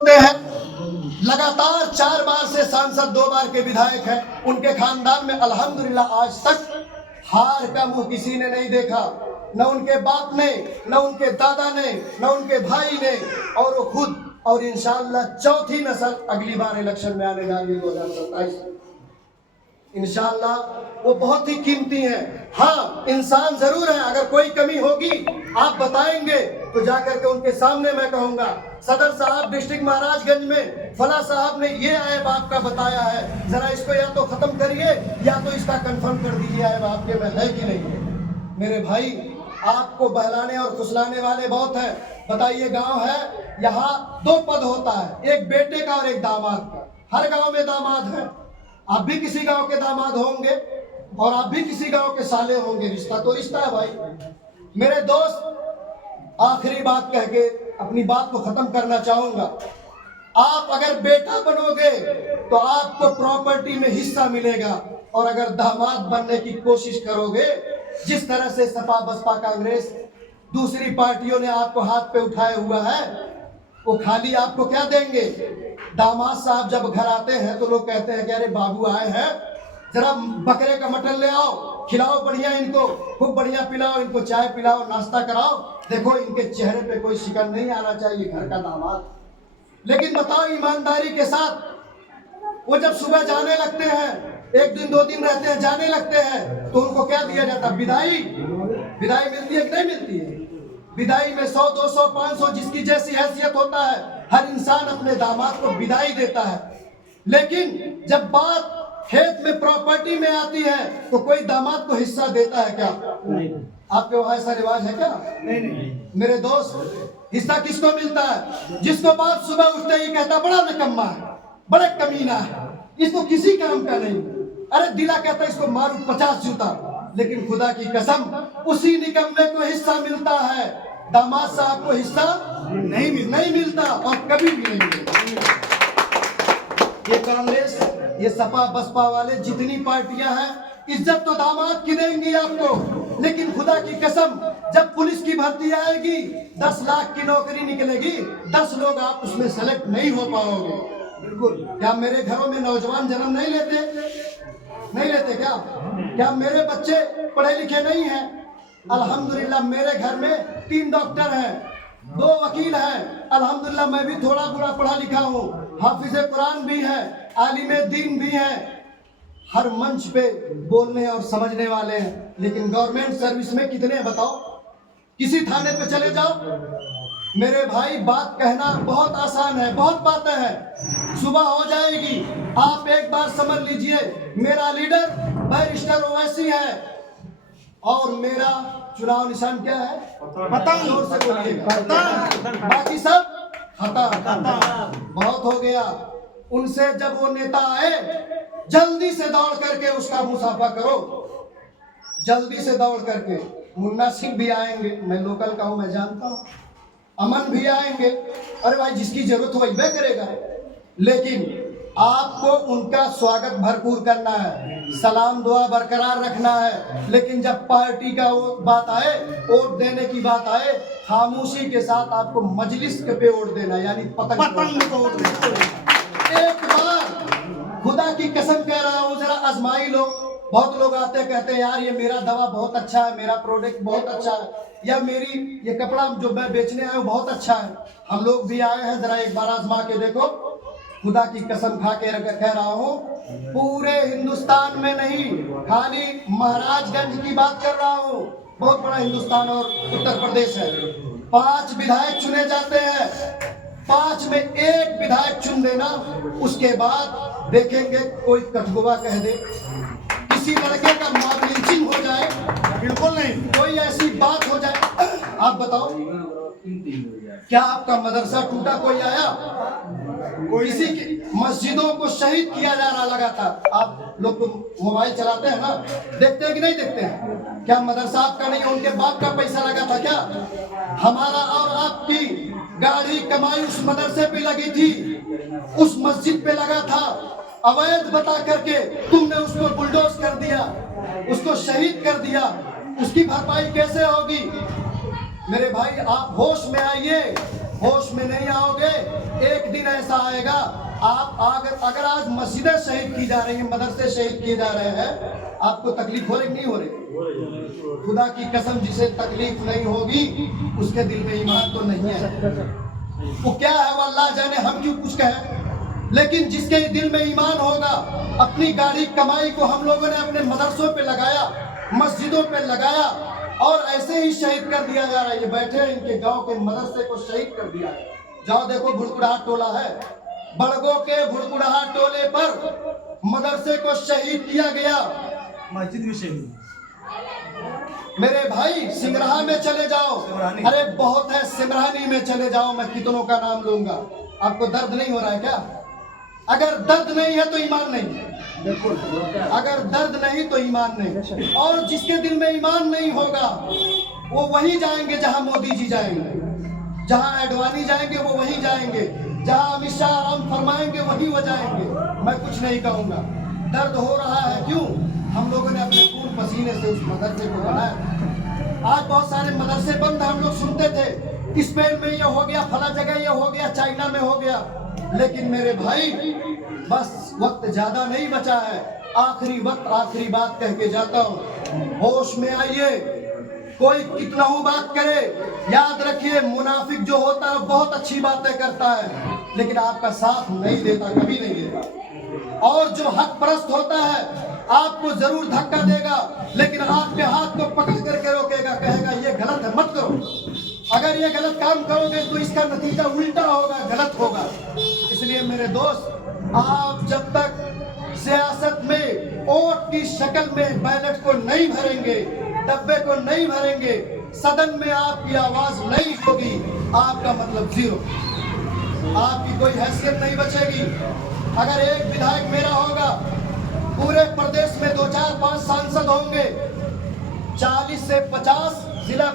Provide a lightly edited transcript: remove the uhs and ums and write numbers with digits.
हैं लगातार 4 बार से सांसद, 2 बार के विधायक हैं। उनके खानदान में अल्हम्दुलिल्लाह आज तक हार का मुंह किसी ने नहीं देखा, न उनके बाप ने, न उनके दादा ने, न उनके भाई ने, और वो खुद। और इंशाअल्लाह चौथी नस्ल अगली बार इलेक्शन में आने जा रही है 2027 में। इंशाअल्लाह वो बहुत ही कीमती है। हाँ, इंसान जरूर है, अगर कोई कमी होगी आप बताएंगे तो जाकर के उनके सामने मैं कहूंगा, सदर साहब डिस्ट्रिक्ट महाराजगंज में फला साहब ने ये ऐब आपका बताया है, जरा इसको या तो खत्म करिए या तो इसका कंफर्म कर दीजिए ऐब आपके में है कि नहीं है। मेरे भाई, आपको बहलाने और फुसलाने वाले बहुत हैं। बताइए, गांव है, यहाँ 2 पद होता है, एक बेटे का और एक दामाद का। हर गांव में दामाद है, आप भी किसी गांव के दामाद होंगे और आप भी किसी गांव के साले होंगे। रिश्ता तो रिश्ता है भाई। मेरे दोस्त, आखिरी बात कह के अपनी बात को खत्म करना चाहूंगा। आप अगर बेटा बनोगे तो आपको प्रॉपर्टी में हिस्सा मिलेगा, और अगर दामाद बनने की कोशिश करोगे, जिस तरह से सपा बसपा कांग्रेस दूसरी पार्टियों ने आपको हाथ पे उठाए हुआ है, वो खाली आपको क्या देंगे। दामाद साहब जब घर आते हैं तो लोग कहते हैं कि अरे बाबू आए हैं, जरा बकरे का मटन ले आओ, खिलाओ बढ़िया इनको, खूब बढ़िया पिलाओ इनको, चाय पिलाओ, नाश्ता कराओ, देखो इनके चेहरे पे कोई शिकन नहीं आना चाहिए, घर का दामाद। लेकिन बताओ ईमानदारी के साथ, वो जब सुबह जाने लगते हैं, 1 दिन 2 दिन रहते हैं, जाने लगते हैं, तो उनको क्या दिया जाता है? विदाई। विदाई मिलती है कि नहीं मिलती है? विदाई में 100, 200, 500 जिसकी जैसी हैसियत होता है, हर इंसान अपने दामाद को विदाई देता है। लेकिन जब बात खेत में प्रॉपर्टी में आती है तो कोई दामाद को हिस्सा देता है क्या? नहीं। आपके वहां ऐसा रिवाज है क्या? नहीं। मेरे दोस्त, हिस्सा किसको मिलता है? जिसको बाप सुबह उठते ही कहता बड़ा निकम्मा है, बड़ा कमीना है, इसको किसी काम का नहीं। अरे दिला कहता इसको मारू 50 जूता। लेकिन खुदा की कसम, उसी निकम्मे को हिस्सा मिलता है, दामाद साहब को हिस्सा नहीं मिलता, और कभी भी नहीं मिलता। ये कांग्रेस, ये सपा बसपा वाले जितनी पार्टियां हैं, इज्जत तो दामाद की देंगी आपको, लेकिन खुदा की कसम, जब पुलिस की भर्ती आएगी, 10 लाख की नौकरी निकलेगी, 10 लोग आप उसमें सेलेक्ट नहीं हो पाओगे। बिल्कुल। क्या मेरे घरों में नौजवान जन्म नहीं लेते क्या मेरे बच्चे पढ़े लिखे नहीं हैं? अल्हम्दुलिल्लाह मेरे घर में 3 डॉक्टर हैं, 2 वकील हैं। अल्हम्दुलिल्लाह मैं भी थोड़ा बुरा पढ़ा लिखा हूँ, हाफिज़े कुरान भी है, आलिमे दीन भी है, हर मंच पे बोलने और समझने वाले हैं। लेकिन गवर्नमेंट सर्विस में कितने हैं बताओ? किसी थाने पे चले जाओ। मेरे भाई, बात कहना बहुत आसान है, बहुत बातें हैं, सुबह हो जाएगी। आप एक बार समझ लीजिए, मेरा लीडर बैरिस्टर ओवैसी है और मेरा चुनाव निशान क्या है? पतंग। जोर से बोलिएगा। बाकी सब खता। बहुत हो गया। उनसे जब वो नेता आए, जल्दी से दौड़ करके उसका मुसाफा करो, जल्दी से दौड़ करके। मुन्ना सिंह भी आएंगे, मैं लोकल का हूं, मैं जानता हूं। अमन भी आएंगे, अरे भाई जिसकी जरूरत हो वही करेगा। लेकिन आपको उनका स्वागत भरपूर करना है, सलाम दुआ बरकरार रखना है। लेकिन जब पार्टी का वो बात आए, वोट देने की बात आए, खामोशी के साथ आपको मजलिस पे वोट देना, यानी पतंग को वोट देना। एक बार खुदा की कसम कह रहा हूँ, जरा आजमाई लो। बहुत लोग आते कहते हैं यार ये मेरा दवा बहुत अच्छा है, मेरा प्रोडक्ट बहुत अच्छा है, या मेरी ये कपड़ा जो मैं बेचने आया हूँ बहुत अच्छा है। हम लोग भी आए हैं, जरा एक बार आजमा के देखो। खुदा की कसम खा के कह रहा हूँ, पूरे हिंदुस्तान में नहीं, खाली महाराजगंज की बात कर रहा हूँ, बहुत बड़ा हिंदुस्तान और उत्तर प्रदेश है। 5 विधायक चुने जाते हैं, 5 में 1 विधायक चुन देना, उसके बाद देखेंगे कोई कठगोवा कह दे, किसी लड़के का मॉब लिंचिंग हो जाए, बिल्कुल नहीं, कोई ऐसी बात हो जाए। आप बताओ, क्या आपका मदरसा टूटा कोई आया? किसी की मस्जिदों को शहीद किया जा रहा लगातार। आप लोग तो मोबाइल चलाते हैं ना, देखते हैं कि नहीं देखते हैं? क्या मदरसा आपका नहीं, उनके बाप का पैसा लगा था क्या? हमारा और आपकी गाड़ी कमाई उस मदरसे पे लगी थी, उस मस्जिद पे लगा था। अवैध बता करके तुमने उसको बुलडोज कर दिया, उसको शहीद कर दिया, उसकी भरपाई कैसे होगी? मेरे भाई, आप होश में आइए। होश में नहीं आओगे। एक दिन ऐसा आएगा, आप अगर आज मस्जिदें शहीद की जा रही हैं, मदरसे शहीद किए जा रहे हैं, आपको तकलीफ हो रही नहीं हो रही? खुदा की कसम, जिसे तकलीफ नहीं होगी उसके दिल में ईमान तो नहीं है। वो क्या है वो अल्लाह जाने, हम क्यों कुछ कहें। लेकिन जिसके दिल में ईमान होगा, अपनी गाड़ी कमाई को हम लोगों ने अपने मदरसों पे लगाया, मस्जिदों पे लगाया, और ऐसे ही शहीद कर दिया जा रहा है। ये बैठे हैं, इनके गांव के मदरसे को शहीद कर दिया है। जाओ देखो, भुड़कुड़ाहाट टोला है, बड़गो के भुड़कुड़ाहाट टोले पर मदरसे को शहीद किया गया, मस्जिद भी शहीद। मेरे भाई सिमराहा में चले जाओ, अरे बहुत है, सिमराहानी में चले जाओ, मैं कितनों का नाम लूंगा। आपको दर्द नहीं हो रहा है क्या? अगर दर्द नहीं है तो ईमान नहीं है। बिल्कुल, अगर दर्द नहीं तो ईमान नहीं। और जिसके दिल में ईमान नहीं होगा वो वही जाएंगे जहां मोदी जी जाएंगे, जहां एडवाणी जाएंगे वो वही जाएंगे, जहां अमित शाह आराम फरमाएंगे वही वो जाएंगे। मैं कुछ नहीं कहूंगा। दर्द हो रहा है क्यों? हम लोगों ने अपने खून पसीने से उस मदरसे को बनाया। आज बहुत सारे मदरसे बंद, हम लोग सुनते थे स्पेन में ये हो गया, फला जगह ये हो गया, चाइना में हो गया। लेकिन मेरे भाई, बस वक्त ज्यादा नहीं बचा है। आखिरी वक्त, आखिरी बात कह के जाता हूँ, होश में आइए। कोई कितना ही बात करे, याद रखिए, मुनाफिक जो होता है बहुत अच्छी बातें करता है लेकिन आपका साथ नहीं देता, कभी नहीं देता। और जो हक परस्त होता है आपको जरूर धक्का देगा, लेकिन आपके हाथ को पकड़ करके रोकेगा, कहेगा ये गलत है, मत करो। अगर ये गलत काम करोगे तो इसका नतीजा उल्टा होगा, गलत होगा। इसलिए मेरे दोस्त, आप जब तक सियासत में वोट की शक्ल में बैलेट को नहीं भरेंगे, डब्बे को नहीं भरेंगे, सदन में आपकी आवाज नहीं होगी, आपका मतलब जीरो, आपकी कोई हैसियत नहीं बचेगी। अगर एक विधायक मेरा होगा, पूरे प्रदेश में 2, 4, 5 सांसद होंगे, 40 से 50 जिला